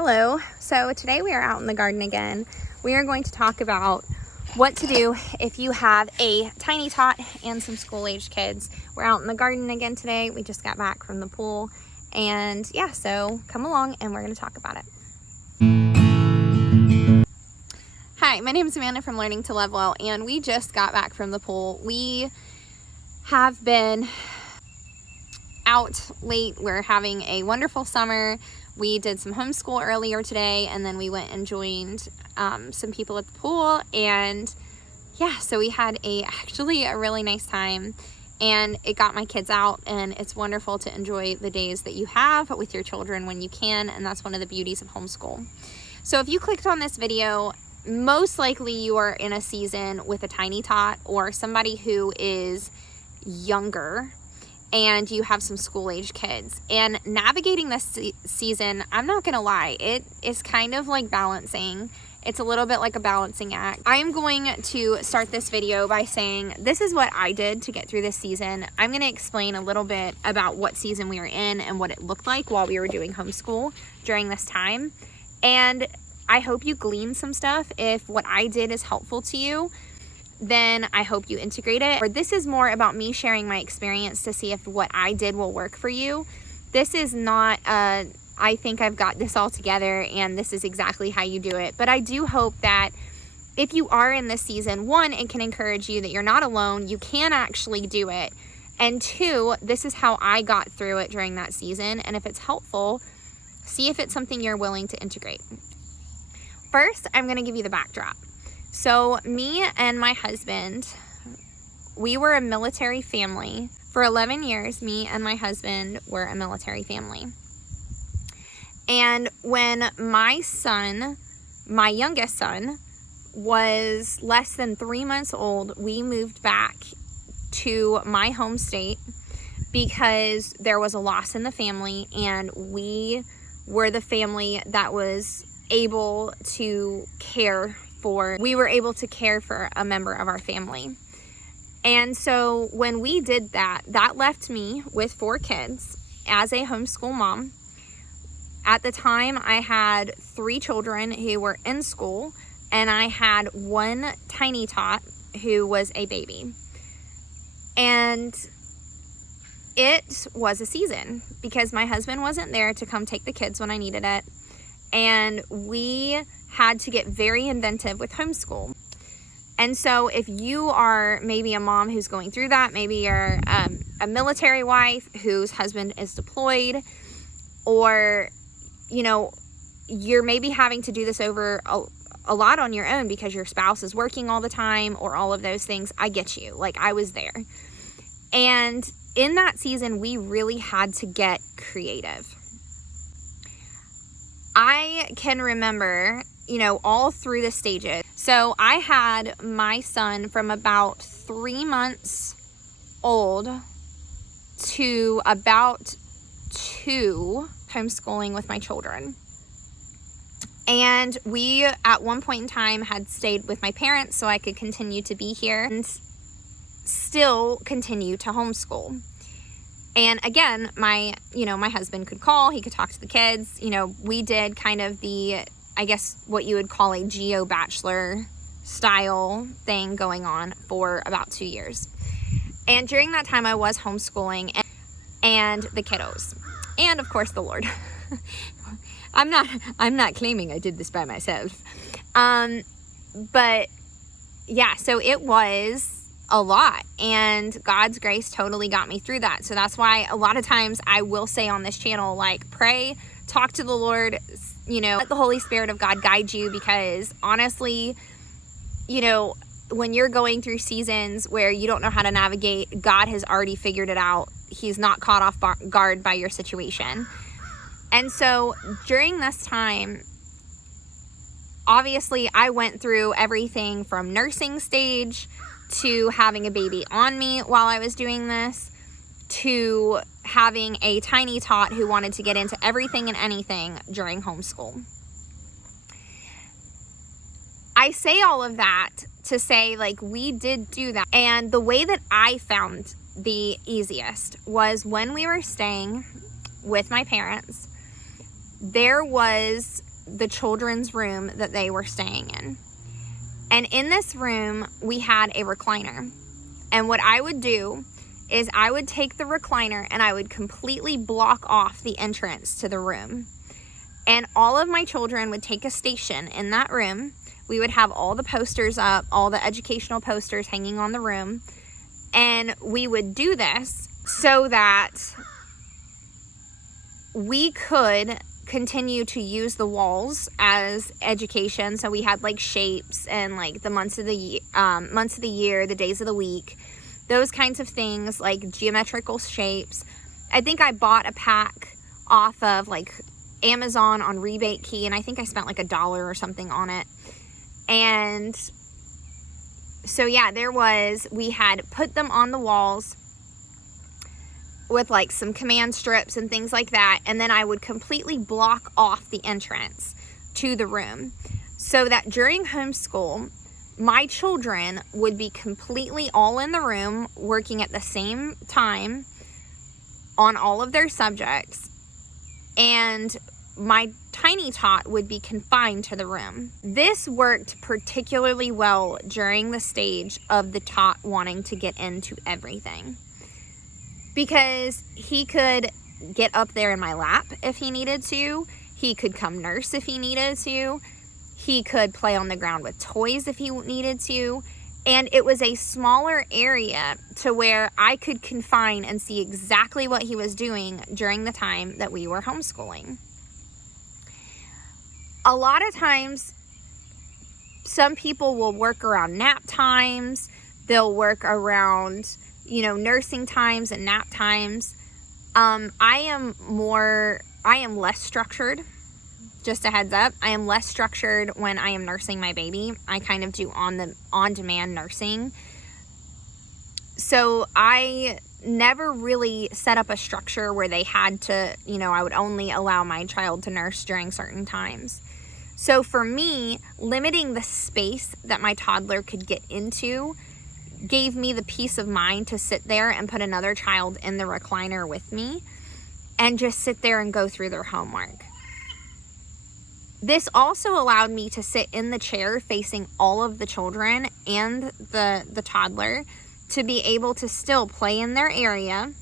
Hello. So today we are out in the garden again. We are going to talk about what to do if you have a tiny tot and some school-aged kids. We're out in the garden again today. We just got back from the pool, and yeah, so come along and we're going to talk about it. Hi, my name is Amanda from Learning to Love Well, and we just got back from the pool. We have been out late. We're having a wonderful summer. We did some homeschool earlier today, and then we went and joined some people at the pool, and yeah, so we had actually a really nice time, and it got my kids out, and it's wonderful to enjoy the days that you have with your children when you can, and that's one of the beauties of homeschool. So if you clicked on this video, most likely you are in a season with a tiny tot or somebody who is younger and you have some school-age kids. And navigating this season, I'm not gonna lie, it is kind of like balancing. It's a little bit like a balancing act. I'm going to start this video by saying this is what I did to get through this season. I'm gonna explain a little bit about what season we were in and what it looked like while we were doing homeschool during this time. And I hope you glean some stuff. If what I did is helpful to you, then I hope you integrate it. Or this is more about me sharing my experience to see if what I did will work for you. This is not I think I've got this all together and this is exactly how you do it. But I do hope that if you are in this season, one, it can encourage you that you're not alone. You can actually do it. And two, this is how I got through it during that season. And if it's helpful, see if it's something you're willing to integrate. First, I'm gonna give you the backdrop. So me and my husband, we were a military family. For 11 years, me and my husband were a military family. And when my son, my youngest son, was less than 3 months old, we moved back to my home state because there was a loss in the family, and we were the family that was able to care for a member of our family. And so when we did that, that left me with 4 kids as a homeschool mom. At the time, I had 3 children who were in school, and I had 1 tiny tot who was a baby. And it was a season because my husband wasn't there to come take the kids when I needed it. And we had to get very inventive with homeschool. And so if you are maybe a mom who's going through that, maybe you're a military wife whose husband is deployed, or you know, you're maybe having to do this over a lot on your own because your spouse is working all the time or all of those things, I get you. Like, I was there. And in that season, we really had to get creative. I can remember, you know, all through the stages. So I had my son from about 3 months old to about 2 homeschooling with my children. And we, at one point in time, had stayed with my parents so I could continue to be here and still continue to homeschool. And again, my husband could call, he could talk to the kids. You know, we did kind of the, I guess what you would call a geo-bachelor style thing going on for about 2 years. And during that time, I was homeschooling and the kiddos. And of course, the Lord. I'm not claiming I did this by myself. But yeah, so it was a lot, and God's grace totally got me through that. So that's why a lot of times I will say on this channel, like, pray, talk to the Lord, you know, let the Holy Spirit of God guide you, because honestly, you know, when you're going through seasons where you don't know how to navigate, God has already figured it out. He's not caught off guard by your situation. And so during this time, obviously I went through everything from nursing stage to having a baby on me while I was doing this, to having a tiny tot who wanted to get into everything and anything during homeschool. I say all of that to say, like, we did do that. And the way that I found the easiest was when we were staying with my parents, there was the children's room that they were staying in. And in this room, we had a recliner. And what I would do is I would take the recliner and I would completely block off the entrance to the room. And all of my children would take a station in that room. We would have all the posters up, all the educational posters hanging on the room. And we would do this so that we could continue to use the walls as education. So we had like shapes and like the months of the year, the days of the week, those kinds of things, like geometrical shapes. I think I bought a pack off of like Amazon on Rebate Key, and I think I spent like $1 or something on it. And so yeah, we had put them on the walls with like some command strips and things like that. And then I would completely block off the entrance to the room so that during homeschool, my children would be completely all in the room working at the same time on all of their subjects. And my tiny tot would be confined to the room. This worked particularly well during the stage of the tot wanting to get into everything, because he could get up there in my lap if he needed to. He could come nurse if he needed to. He could play on the ground with toys if he needed to. And it was a smaller area to where I could confine and see exactly what he was doing during the time that we were homeschooling. A lot of times, some people will work around nap times. They'll work around, nursing times and nap times. I am less structured. Just a heads up, I am less structured when I am nursing my baby. I kind of do on-demand nursing. So I never really set up a structure where they had to, I would only allow my child to nurse during certain times. So for me, limiting the space that my toddler could get into gave me the peace of mind to sit there and put another child in the recliner with me and just sit there and go through their homework. This also allowed me to sit in the chair facing all of the children and the toddler to be able to still play in their area,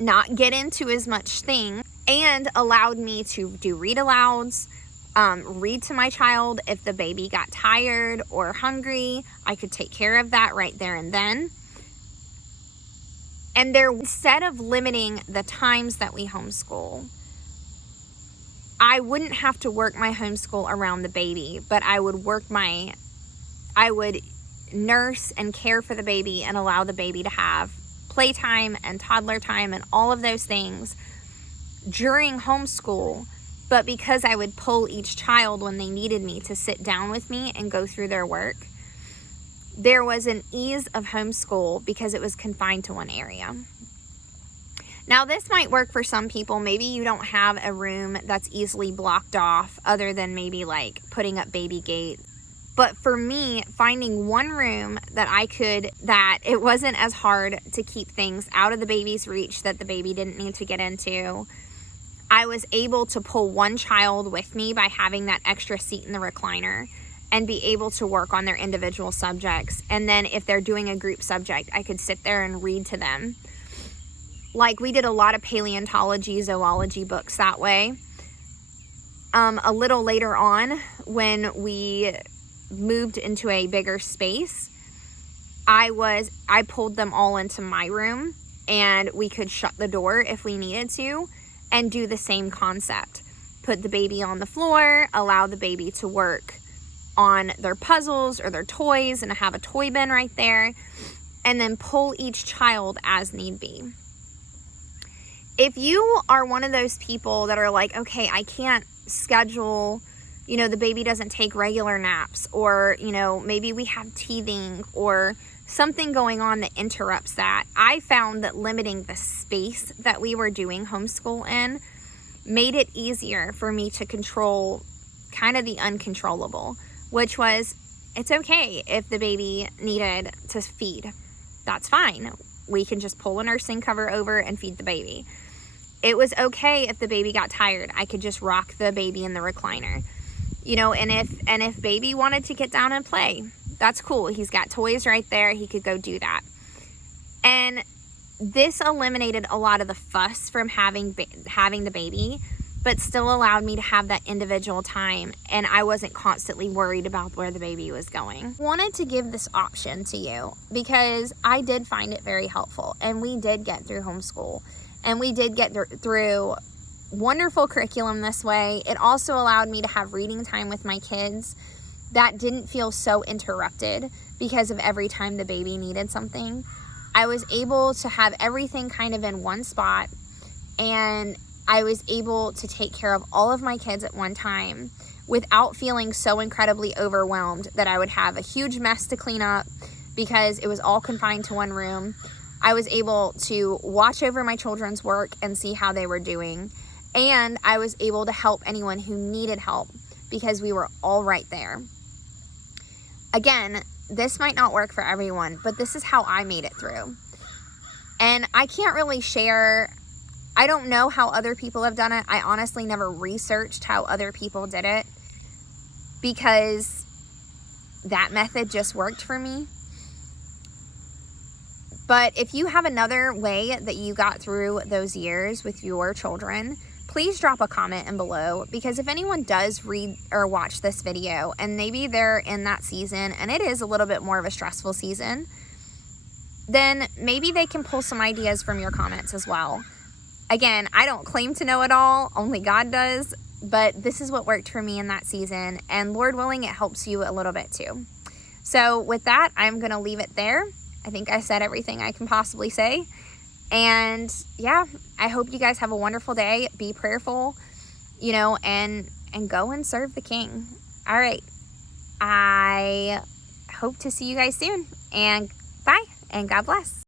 not get into as much thing, and allowed me to do read alouds, read to my child. If the baby got tired or hungry, I could take care of that right there and then. And instead of limiting the times that we homeschool, I wouldn't have to work my homeschool around the baby, but I would nurse and care for the baby and allow the baby to have playtime and toddler time and all of those things during homeschool. But because I would pull each child when they needed me to sit down with me and go through their work, there was an ease of homeschool because it was confined to one area. Now, this might work for some people. Maybe you don't have a room that's easily blocked off other than maybe like putting up baby gate. But for me, finding one room that it wasn't as hard to keep things out of the baby's reach that the baby didn't need to get into, I was able to pull one child with me by having that extra seat in the recliner and be able to work on their individual subjects. And then if they're doing a group subject, I could sit there and read to them. Like, we did a lot of paleontology, zoology books that way. A little later on, when we moved into a bigger space, I pulled them all into my room, and we could shut the door if we needed to and do the same concept. Put the baby on the floor, allow the baby to work on their puzzles or their toys and have a toy bin right there, and then pull each child as need be. If you are one of those people that are like, okay, I can't schedule, the baby doesn't take regular naps, or, maybe we have teething or something going on that interrupts that, I found that limiting the space that we were doing homeschool in made it easier for me to control kind of the uncontrollable, which was, it's okay if the baby needed to feed. That's fine. We can just pull a nursing cover over and feed the baby. It was okay if the baby got tired. I could just rock the baby in the recliner. You know, and if baby wanted to get down and play, that's cool. He's got toys right there. He could go do that. And this eliminated a lot of the fuss from having the baby, but still allowed me to have that individual time, and I wasn't constantly worried about where the baby was going. I wanted to give this option to you because I did find it very helpful, and we did get through homeschool, and we did get through wonderful curriculum this way. It also allowed me to have reading time with my kids that didn't feel so interrupted because of every time the baby needed something. I was able to have everything kind of in one spot, and I was able to take care of all of my kids at one time without feeling so incredibly overwhelmed that I would have a huge mess to clean up because it was all confined to one room. I was able to watch over my children's work and see how they were doing, and I was able to help anyone who needed help because we were all right there. Again, this might not work for everyone, but this is how I made it through. And I can't really share, I don't know how other people have done it. I honestly never researched how other people did it because that method just worked for me. But if you have another way that you got through those years with your children, please drop a comment in below, because if anyone does read or watch this video and maybe they're in that season and it is a little bit more of a stressful season, then maybe they can pull some ideas from your comments as well. Again, I don't claim to know it all, only God does, but this is what worked for me in that season, and Lord willing, it helps you a little bit too. So with that, I'm gonna leave it there. I think I said everything I can possibly say. And yeah, I hope you guys have a wonderful day. Be prayerful, you know, and go and serve the King. All right. I hope to see you guys soon, and bye, and God bless.